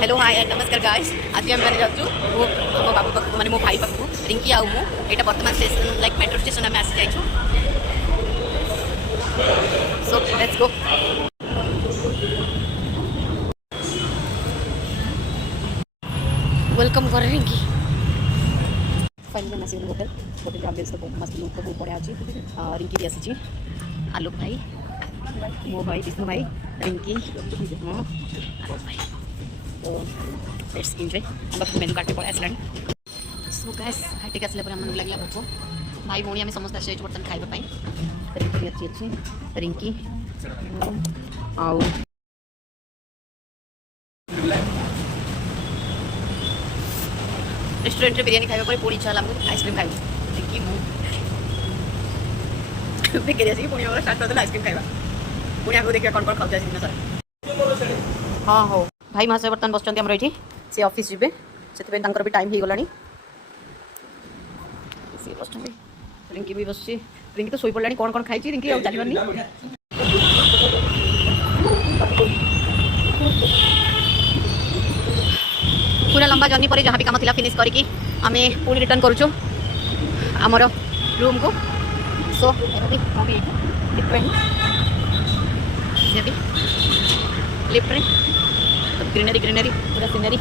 hello hi नमस्कार guys आज आम मैंने जाऊँ मो बाबू पाख मैंने मो भाई पाख रिंकी आउ मुझे बर्तमान स्टेशन लाइक मेट्रो स्टेशन आम आसी जाइछू सो लेट्स गो वेलकम कर रिंकी फाइनली आसी होटेल होटेल आम्बियंस तो बहुत मस्त लुक तो बहुत बढ़िया अच्छी रिंकी भी आसी आलोक भाई मो भाई विष्णु भाई रिंकी आलोक भाई तो लेट्स एंजॉय हम मेनू कार्ड पड़े आसला सो गैस हाइटेक आसला पर हमन लागला भोको भाई भौणी आम समस्त आसी बर्तन खाइबा रिंकी अच्छी अच्छी रिंकी आउ रेस्टोरेंट बिरियानी खाइबा पर पूरी इच्छा होला हमको आइसक्रीम खाइबा रिंकी मु बेकरी आसी पूरी हमरा स्टार्ट करदला आइसक्रीम खाइबा पूरी आगो देखिया कोन कोन खाउ जासी दिन सर हां हो भाई महाशय बर्तन बसचंती हमर एठी से ऑफिस जिबे सेते तांकर भी टाइम ही गलानी से बसचंती रिंकी भी बसची रिंकी तो सोई पड़लानी कोन कोन खाइची रिंकी आ जानि बनी पूरा लंबा जर्नी पर जहाँ भी काम थिला फिनिश करके आमे पुणी रिटर्न करूछु हमर रूम को सो लिफ्ट रे ग्रीनरी ग्रीनरी पूरा सीनरी